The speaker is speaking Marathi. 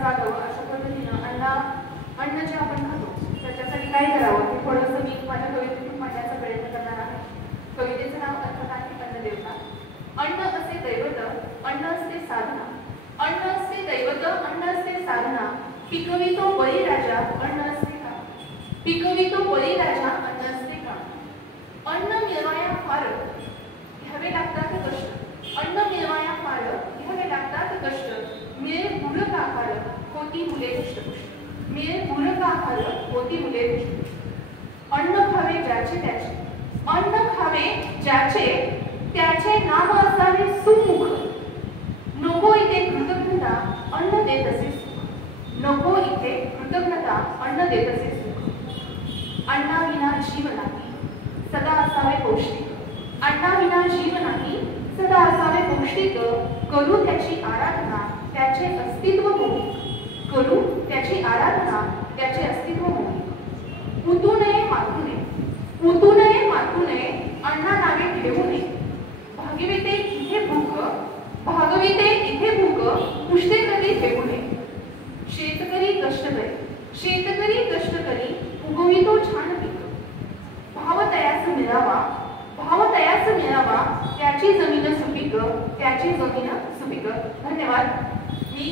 जागावं अशा पद्धतीनं अन्न जे आपण खातो त्याच्यासाठी काय करावं हे थोडंसं मी माझ्या कवितेतून मांडण्याचा प्रयत्न करणार आहे. कवितेचं नाव अर्थात अन्नदेवता. अन्न असे दैवत, अन्न असते साधना. अन्न असते दैवत, अन्न असते साधना. पिकवितो बळीराजा, अन्न असते का. पिकवितो बळीराजा, अन्न असते का. अन्न मिळवाया फार घ्यावे लागतात कष्ट. अन्न मिळवाया फार घ्यावे लागतात कष्ट. मिळे पूरक आहार होती मुले पुष्टपुष्ट. मिळे पूरक आहार होती मुले पुष्टपुष्ट. अन्न खावे ज्याचे त्याचे, अन्न खावे ज्याचे त्याचे नाम असावे सुमुख. नको इथे कृतज्ञता, अन्न देत असे सुख. नको इथे कृतज्ञता, अन्न देत असे सुख. अन्नाविना जीव नाही, सदा असावे पौष्टिक. अन्नाविना जीव नाही, सदा असावे पौष्टिक. करू त्याची आराधना, त्याचे अस्तित्व मौलिक. करू त्याची आराधना, त्याचे अस्तित्व मौलिक. उतू नये मातू नये, उतू नये मातू नये, अण्णा नावे ठेवू नये. भागविते इथे भूक, भागविते इथे भूक, पुष्टे कधी ठेवू नये. शेतकरी कष्ट करी, शेतकरी कष्ट करी, उगवितो छान पीक. भाव तयास मिळावा, भाव तयास मिळावा, त्याची जमीन सुपीक, त्याची जमीन सुपीक. धन्यवाद. मी